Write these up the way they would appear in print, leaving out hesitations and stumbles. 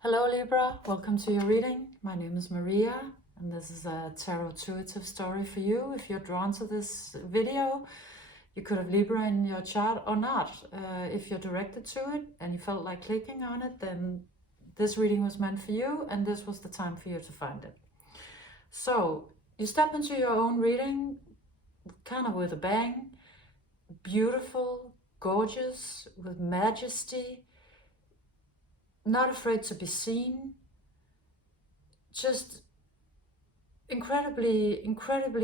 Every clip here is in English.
Hello Libra, welcome to your reading. My name is Maria and this is a tarot intuitive story for you. If you're drawn to this video, you could have Libra in your chart or not. If you're directed to it and you felt like clicking on it, then this reading was meant for you and this was the time for you to find it. So you step into your own reading kind of with a bang, beautiful, gorgeous, with majesty, not afraid to be seen, just incredibly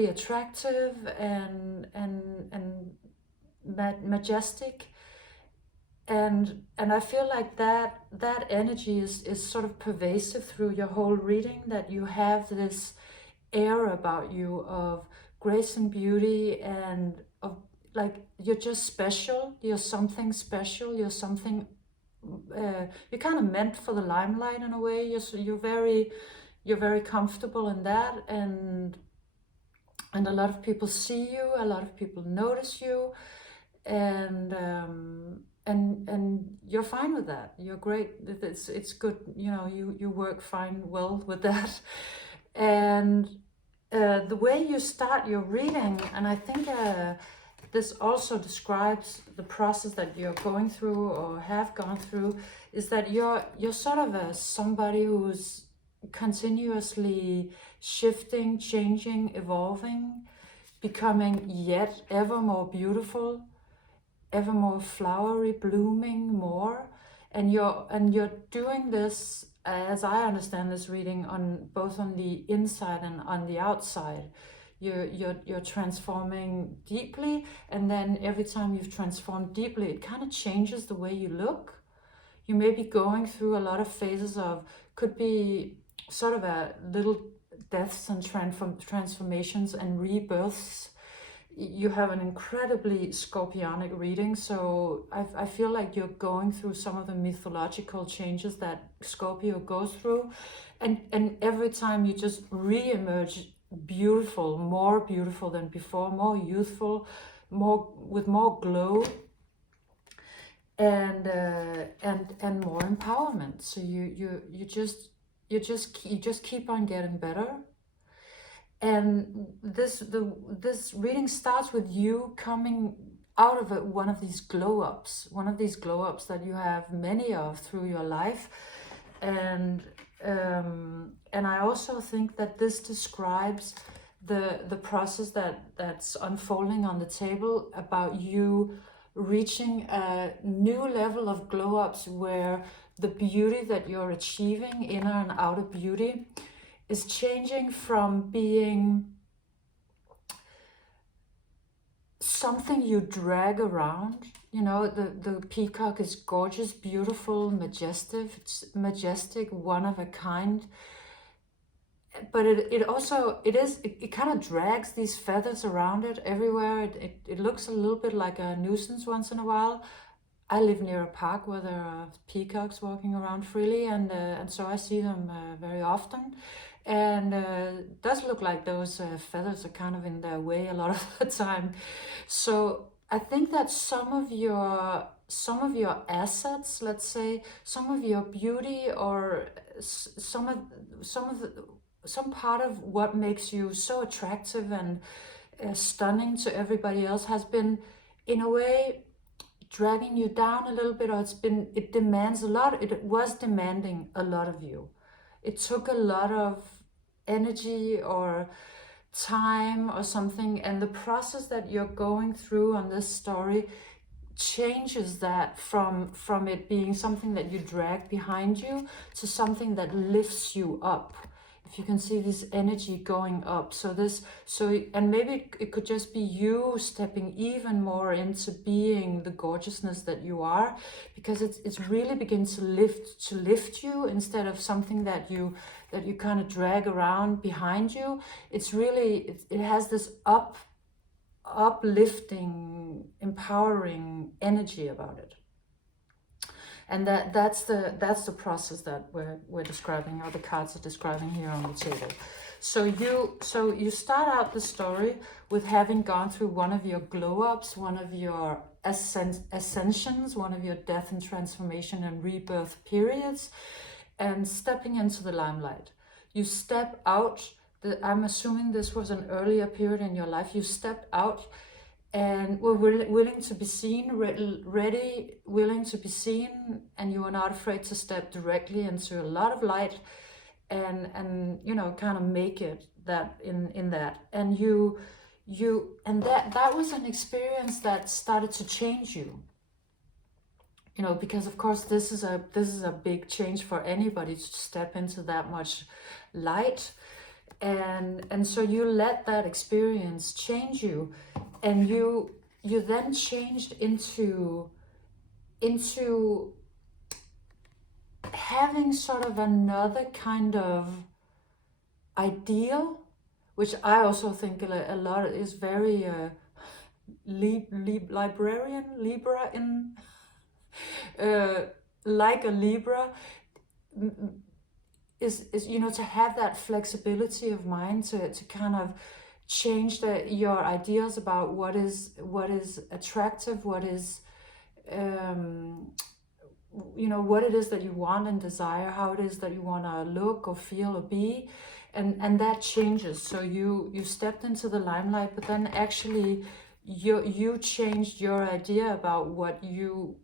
attractive and majestic, and I feel like that energy is sort of pervasive through your whole reading, that you have this air about you of grace and beauty, and of like you're just special, you're something special, you're something you're kind of meant for the limelight in a way. You're very comfortable in that, and a lot of people see you, a lot of people notice you, and you're fine with that. You're great. It's good. You know, you work well with that, and the way you start your reading, and I think this also describes the process that you're going through or have gone through, is that you're sort of somebody who's continuously shifting, changing, evolving, becoming yet ever more beautiful, ever more flowery, blooming more, and you're doing this, as I understand this reading, on both on the inside and on the outside. You're transforming deeply, and then every time you've transformed deeply, it kind of changes the way you look. You may be going through a lot of phases of, could be sort of a little deaths and transformations and rebirths. You have an incredibly scorpionic reading, so I feel like you're going through some of the mythological changes that Scorpio goes through, and every time you just re-emerge beautiful, more beautiful than before, more youthful, with more glow, and more empowerment. So you just keep on getting better. And this reading starts with you coming out of one of these glow ups that you have many of through your life, and I also think that this describes the process that's unfolding on the table, about you reaching a new level of glow ups, where the beauty that you're achieving, inner and outer beauty, is changing from being something you drag around. You know, the peacock is gorgeous, beautiful, majestic, one of a kind. But it kind of drags these feathers around it everywhere. It looks a little bit like a nuisance once in a while. I live near a park where there are peacocks walking around freely, and so I see them very often. And it does look like those feathers are kind of in their way a lot of the time. So I think that some of your assets, let's say, some of your beauty, or some part of what makes you so attractive and stunning to everybody else, has been, in a way, dragging you down a little bit, or it demands a lot. It was demanding a lot of you. It took a lot of energy or time or something, and the process that you're going through on this story changes that from it being something that you drag behind you to something that lifts you up. If you can see this energy going up, and maybe it could just be you stepping even more into being the gorgeousness that you are, because it's really begins to lift you, instead of something that you kind of drag around behind you. It's really, it has this uplifting, empowering energy about it. And that's the process that we're describing, or the cards are describing here on the table. So you start out the story with having gone through one of your glow ups, one of your ascensions, one of your death and transformation and rebirth periods, and stepping into the limelight. You step out. I'm assuming this was an earlier period in your life. You stepped out and were willing to be seen, ready, willing to be seen, and you were not afraid to step directly into a lot of light and you know, kind of make it that in that. And that was an experience that started to change you. You know, because of course this is a big change for anybody to step into that much light. And so you let that experience change you, and you then changed into having sort of another kind of ideal, which I also think a lot is very librarian, Libra in like a Libra, is you know, to have that flexibility of mind to kind of change your ideas about what is attractive, what is you know, what it is that you want and desire, how it is that you want to look or feel or be, and that changes. So you stepped into the limelight, but then actually you changed your idea about what you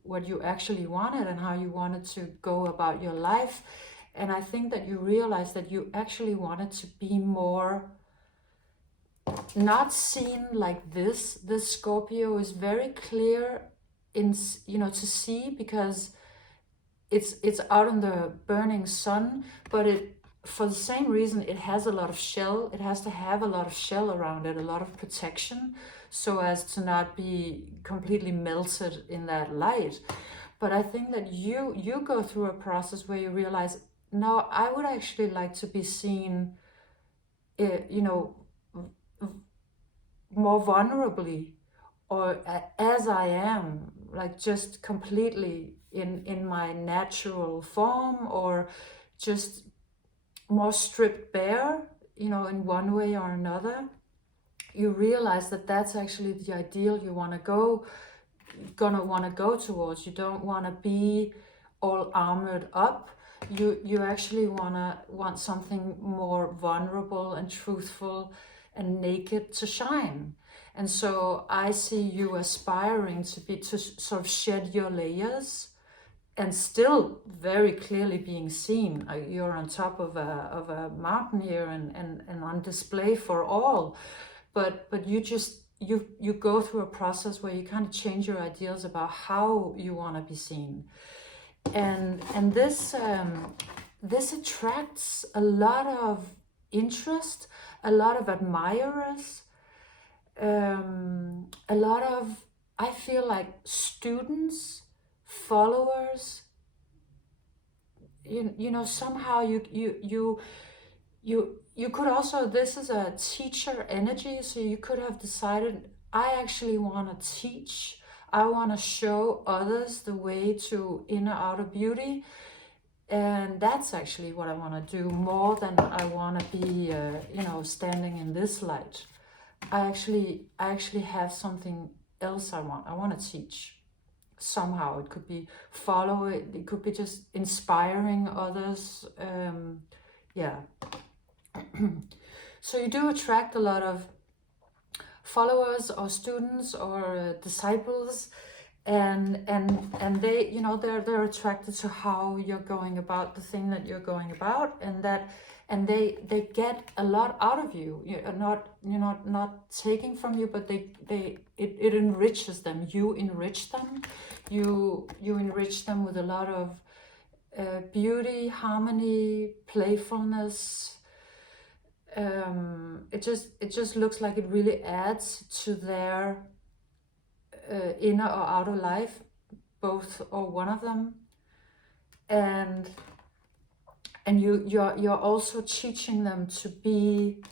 actually wanted and how you wanted to go about your life. And I think that you realized that you actually wanted to be more not seen like this. This Scorpio is very clear in, you know, to see, because it's out in the burning sun, but it, for the same reason, it has a lot of shell. It has to have a lot of shell around it, a lot of protection, so as to not be completely melted in that light. But I think that you go through a process where you realize, no, I would actually like to be seen, you know, more vulnerably, or as I am, like just completely in my natural form, or just more stripped bare, you know, in one way or another. You realize that that's actually the ideal you want to go towards. You don't want to be all armored up. You actually want something more vulnerable and truthful and naked to shine. And so I see you aspiring to sort of shed your layers and still very clearly being seen. You're on top of a mountain here and on display for all. But you go through a process where you kind of change your ideas about how you want to be seen. And this attracts a lot of interest, a lot of admirers, a lot of, I feel like, students, followers. You know, somehow you could also, this is a teacher energy, so you could have decided, I actually want to teach. I want to show others the way to inner outer beauty. And that's actually what I want to do, more than I want to be, you know, standing in this light. I actually have something else I want. I want to teach. Somehow it could be follow it could be just inspiring others. Yeah. So you do attract a lot of followers or students or disciples, and they, you know, they're attracted to how you're going about the thing that you're going about, and they get a lot out of you. You're not taking from you, but it enriches them. You enrich them. You enrich them with a lot of beauty, harmony, playfulness. It just looks like it really adds to their inner or outer life, both or one of them. And you're also teaching them to be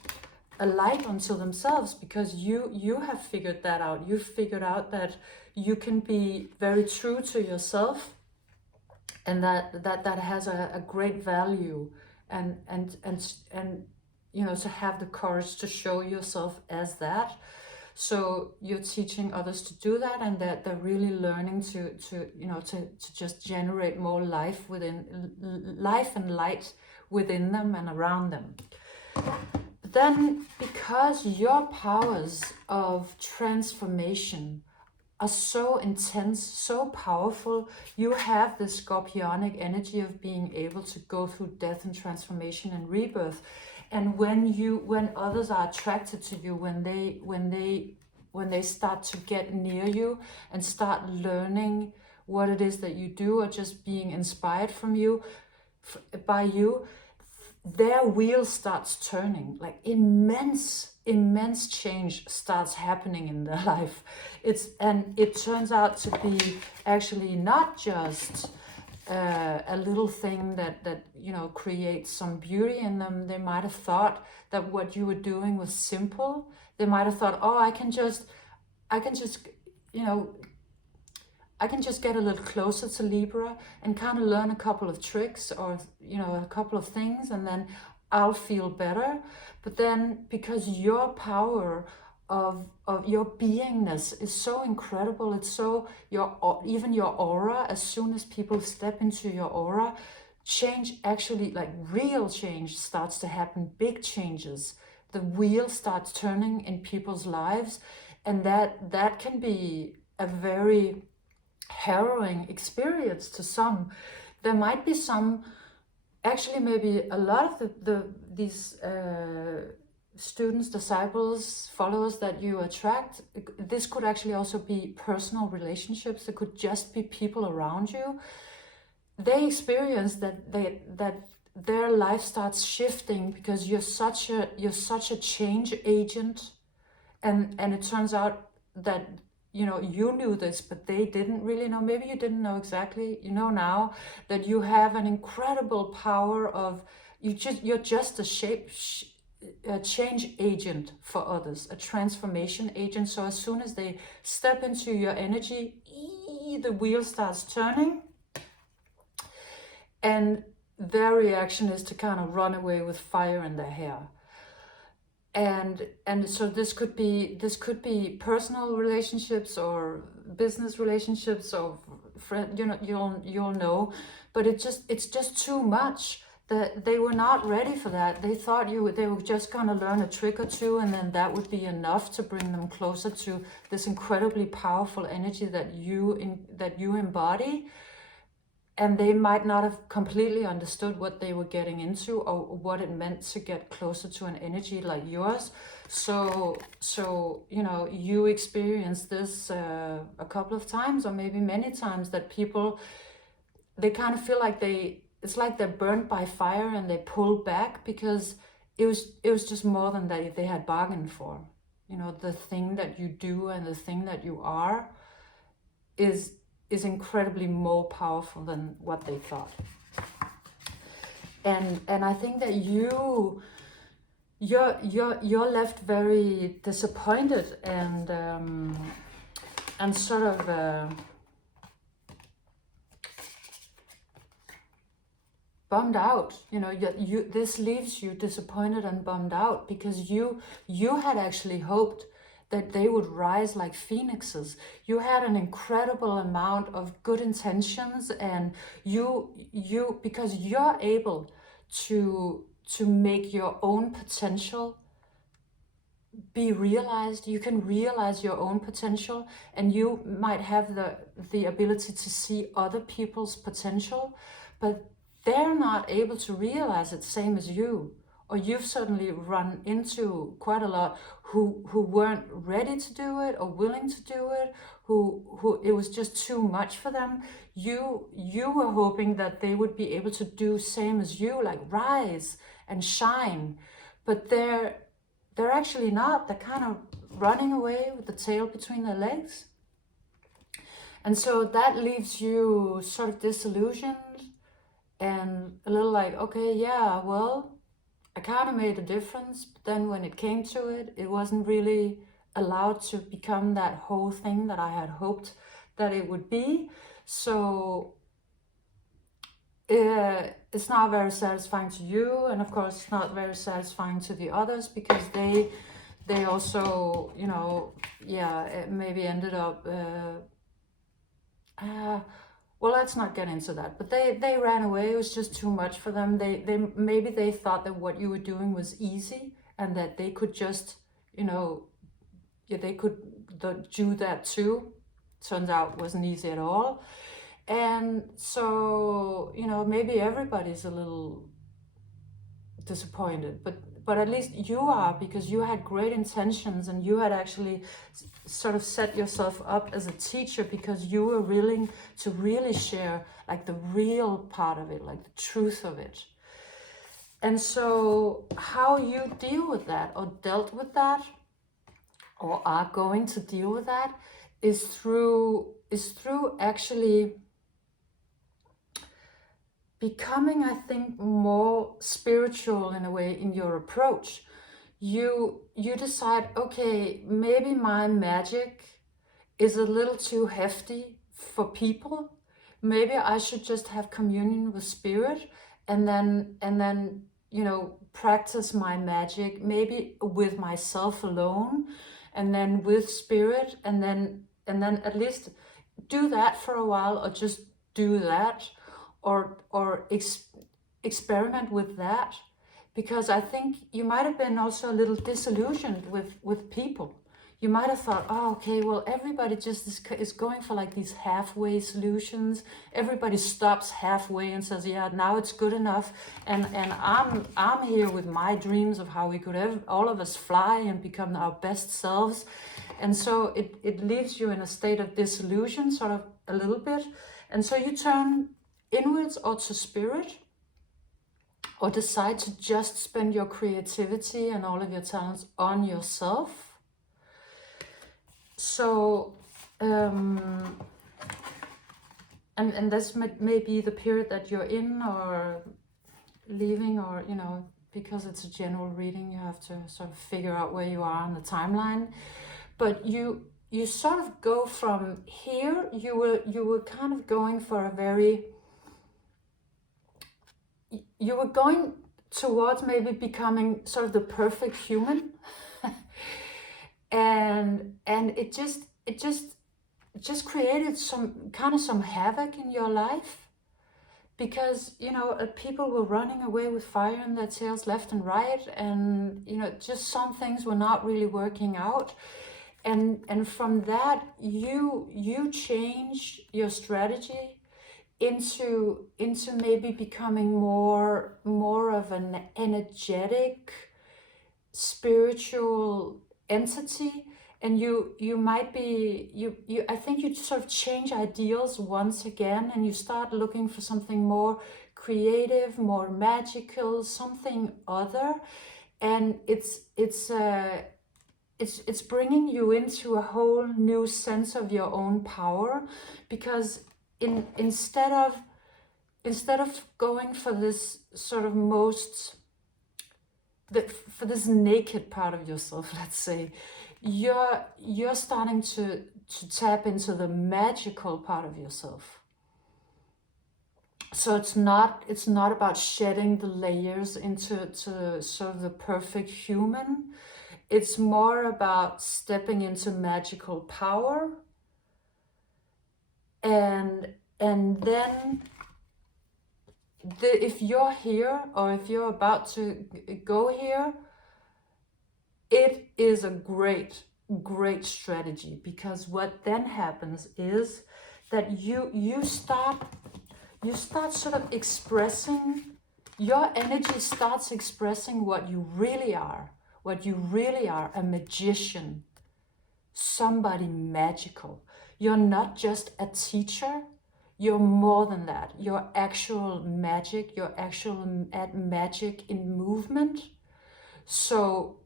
a light unto themselves, because you have figured that out. You've figured out that you can be very true to yourself, and that has a great value, and you know, to have the courage to show yourself as that. So you're teaching others to do that, and that they're really learning to just generate more life and light within them and around them. But then, because your powers of transformation are so intense, so powerful, you have this scorpionic energy of being able to go through death and transformation and rebirth. And when others are attracted to you, when they start to get near you and start learning what it is that you do, or just being inspired by you, their wheel starts turning. Like immense change starts happening in their life. It turns out to be actually not just a little thing that creates some beauty in them. They might have thought that what you were doing was simple. They might have thought, oh, I can just get a little closer to Libra and kind of learn a couple of tricks, or a couple of things, and then I'll feel better. But then, because your power of your beingness is so incredible, it's so even your aura, as soon as people step into your aura, change, actually like real change starts to happen, big changes. The wheel starts turning in people's lives, and that can be a very harrowing experience to some. There might be some, actually maybe a lot of these students, disciples, followers that you attract, this could actually also be personal relationships. It could just be people around you. They experience that their life starts shifting because you're such a change agent, and it turns out that you knew this, but they didn't really know. Maybe you didn't know exactly. You know now that you have an incredible power of you're just a change agent for others, a transformation agent. So as soon as they step into your energy, the wheel starts turning, and their reaction is to kind of run away with fire in their hair. And so this could be personal relationships or business relationships or friend, you'll know, but it's just too much. That they were not ready for that. They thought they were just gonna learn a trick or two, and then that would be enough to bring them closer to this incredibly powerful energy that you embody. And they might not have completely understood what they were getting into, or what it meant to get closer to an energy like yours. So you experienced this a couple of times, or maybe many times, that people, they kind of feel like it's like they're burnt by fire, and they pull back because it was just more than they had bargained for. The thing that you do and the thing that you are is incredibly more powerful than what they thought. And I think that you're left very disappointed and sort of bummed out. This leaves you disappointed and bummed out, because you had actually hoped that they would rise like phoenixes. You had an incredible amount of good intentions, and because you're able to make your own potential be realized. You can realize your own potential, and you might have the ability to see other people's potential, but they're not able to realize it same as you. Or you've certainly run into quite a lot who weren't ready to do it or willing to do it, who it was just too much for them. You were hoping that they would be able to do same as you, like rise and shine, but they're actually not. They're kind of running away with the tail between their legs. And so that leaves you sort of disillusioned and a little like, okay, yeah, well, I kind of made a difference, but then when it came to it, it wasn't really allowed to become that whole thing that I had hoped that it would be. So it's not very satisfying to you, and of course it's not very satisfying to the others, because they also, you know, yeah, maybe ended up, well, let's not get into that, but they ran away. It was just too much for them. Maybe they thought that what you were doing was easy and that they could just, you know, yeah, they could do that too. Turns out it wasn't easy at all. And so, you know, maybe everybody's a little disappointed, but at least you are, because you had great intentions and you had actually sort of set yourself up as a teacher, because you were willing to really share like the real part of it, like the truth of it. And so how you deal with that, or dealt with that, or are going to deal with that, is through actually becoming, I think, more spiritual in a way in your approach. You decide, okay, maybe my magic is a little too hefty for people. Maybe I should just have communion with spirit, and then you know, practice my magic maybe with myself alone, and then with spirit, and then at least do that for a while, or just do that, or experiment with that, because I think you might have been also a little disillusioned with people. You might have thought, oh, okay, well, everybody just is going for like these halfway solutions. Everybody stops halfway and says, yeah, now it's good enough. And I'm here with my dreams of how we could all of us fly and become our best selves. And so it leaves you in a state of disillusion, sort of a little bit. And so you turn inwards or to spirit, or decide to just spend your creativity and all of your talents on yourself. So, and this may be the period that you're in or leaving, or, you know, because it's a general reading, you have to sort of figure out where you are on the timeline. But you sort of go from here, you were kind of going for a very, you were going towards maybe becoming sort of the perfect human. and it just created some havoc in your life, because, you know, people were running away with fire in their tails left and right, and, you know, just some things were not really working out. And from that, you change your strategy into maybe becoming more of an energetic, spiritual entity. And you might be, I think you sort of change ideals once again, and you start looking for something more creative, more magical, something other. And it's bringing you into a whole new sense of your own power, because instead of going for this sort of for this naked part of yourself, let's say, you're starting to tap into the magical part of yourself. So it's not about shedding the layers into sort of the perfect human. It's more about stepping into magical power, and then if you're here, or if you're about to go here, it is a great strategy, because what then happens is that you start sort of expressing, your energy starts expressing what you really are. A magician, somebody magical. You're not just a teacher, you're more than that. You're actual magic, magic in movement. So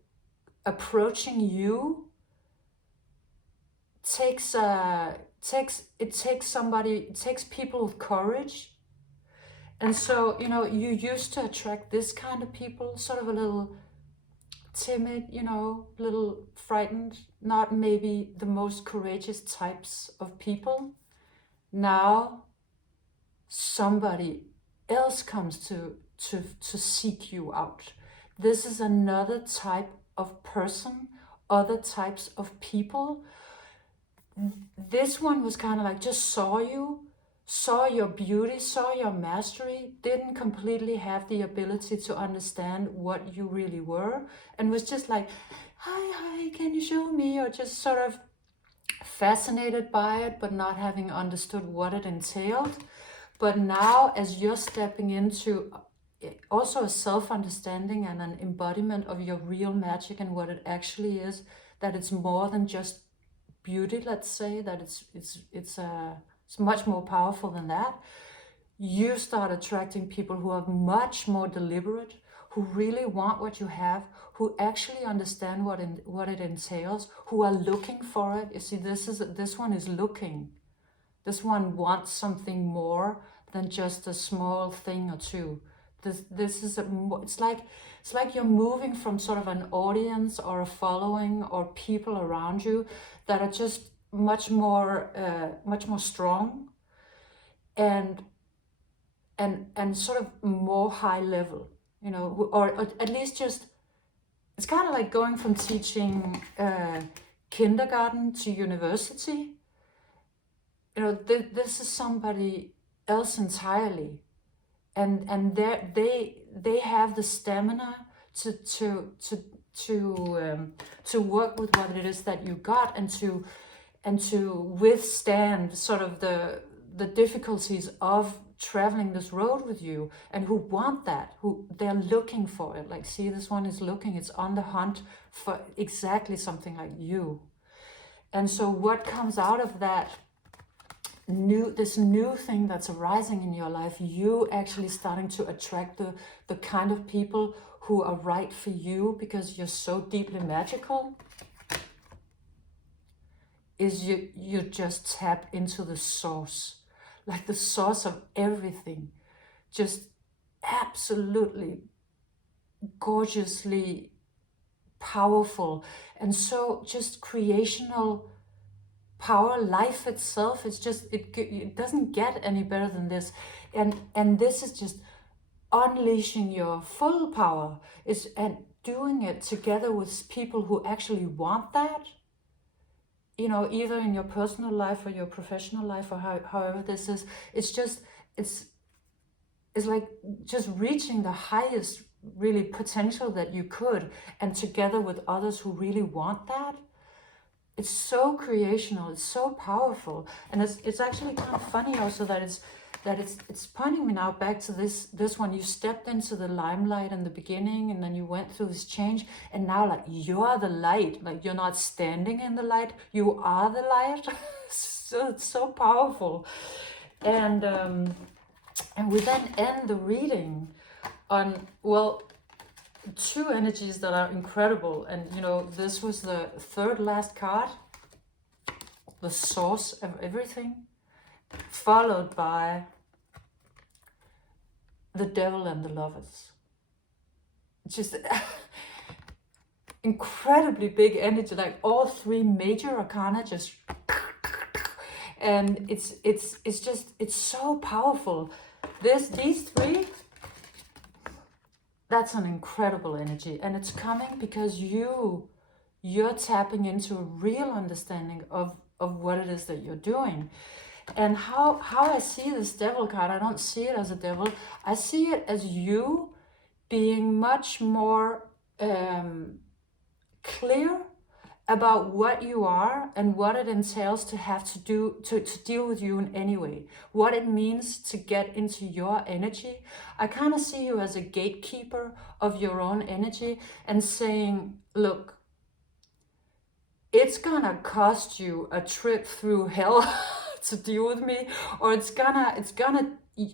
approaching you takes people with courage. And so, you know, you used to attract this kind of people, sort of a little timid, you know, little frightened, not maybe the most courageous types of people. Now somebody else comes to seek you out. This is another type of person other types of people. This one was kind of like just saw you, saw your beauty, saw your mastery, didn't completely have the ability to understand what you really were, and was just like, hi, can you show me? Or just sort of fascinated by it, but not having understood what it entailed. But now, as you're stepping into also a self-understanding and an embodiment of your real magic and what it actually is, that it's more than just beauty, let's say, that it's much more powerful than that. You start attracting people who are much more deliberate, who really want what you have, who actually understand what it entails, who are looking for it. You see, this one is looking. This one wants something more than just a small thing or two. This is it's like you're moving from sort of an audience or a following or people around you that are just much more strong and sort of more high level, you know, or at least just, it's kind of like going from teaching kindergarten to university. You know, this is somebody else entirely, and they have the stamina to work with what it is that you got, and to withstand sort of the difficulties of traveling this road with you, and who want that, who they're looking for it. Like, see, this one is looking, it's on the hunt for exactly something like you. And so what comes out of that this new thing that's arising in your life, you actually starting to attract the kind of people who are right for you because you're so deeply magical, is you just tap into the source, like the source of everything, just absolutely gorgeously powerful, and so just creational power. Life itself is just, it doesn't get any better than this, and this is just unleashing your full power, and doing it together with people who actually want that, you know, either in your personal life or your professional life, or however this is. It's like just reaching the highest really potential that you could, and together with others who really want that. It's so creational, it's so powerful, and it's actually kind of funny also that it's pointing me now back to this one. You stepped into the limelight in the beginning, and then you went through this change, and now, like, you're the light. Like, you're not standing in the light, you are the light. So it's so powerful. And we then end the reading on, well, two energies that are incredible. And you know, this was the third last card, the source of everything, followed by the devil and the lovers. Just incredibly big energy, like all three major arcana just, and it's so powerful. These three, that's an incredible energy, and it's coming because you're tapping into a real understanding of what it is that you're doing. And how I see this devil card, I don't see it as a devil. I see it as you being much more clear about what you are and what it entails to have to do to deal with you in any way, what it means to get into your energy. I kind of see you as a gatekeeper of your own energy, and saying, look, it's gonna cost you a trip through hell to deal with me, or it's gonna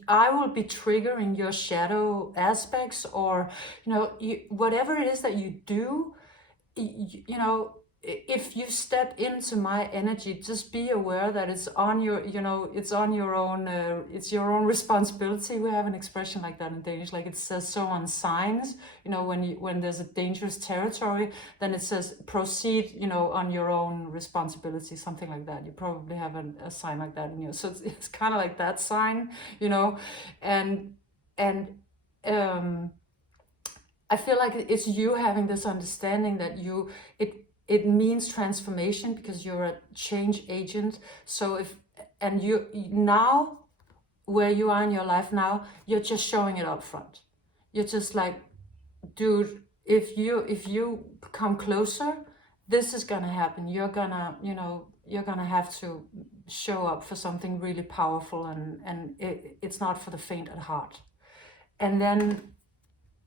I will be triggering your shadow aspects, or you know, whatever it is that you do, you know, if you step into my energy, just be aware that it's on your, you know, it's on your own, it's your own responsibility. We have an expression like that in Danish, like it says so on signs, you know, when there's a dangerous territory, then it says proceed, you know, on your own responsibility, something like that. You probably have a sign like that in you. So it's kind of like that sign, you know, and I feel like it's you having this understanding that it means transformation because you're a change agent. So and you now, where you are in your life now, you're just showing it up front. You're just like, dude, if you come closer, this is gonna happen. You're gonna, you're gonna have to show up for something really powerful, and it's not for the faint at heart. And then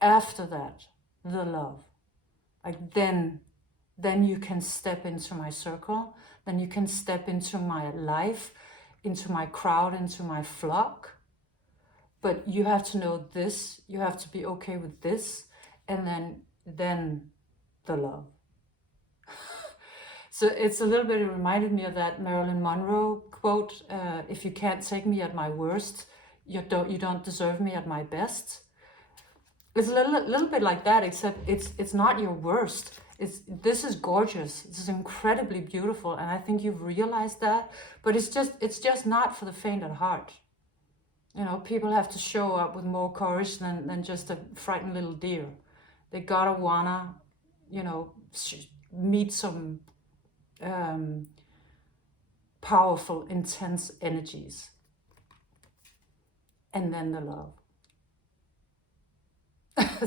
after that, the love. Like then you can step into my circle, then you can step into my life, into my crowd, into my flock. But you have to know this, you have to be okay with this, and then the love. So it's a little bit, it reminded me of that Marilyn Monroe quote, if you can't take me at my worst, you don't deserve me at my best. It's a little bit like that, except it's not your worst. This is gorgeous. This is incredibly beautiful, and I think you've realized that. But it's just not for the faint at heart. People have to show up with more courage than just a frightened little deer. They gotta wanna, meet some powerful, intense energies, and then the love.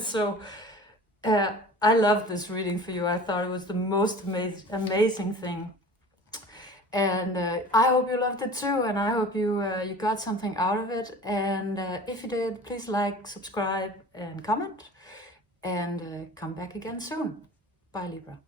So I love this reading for you. I thought it was the most amazing thing. And I hope you loved it too, and I hope you got something out of it. And if you did, please like, subscribe, and comment. And come back again soon. Bye, Libra.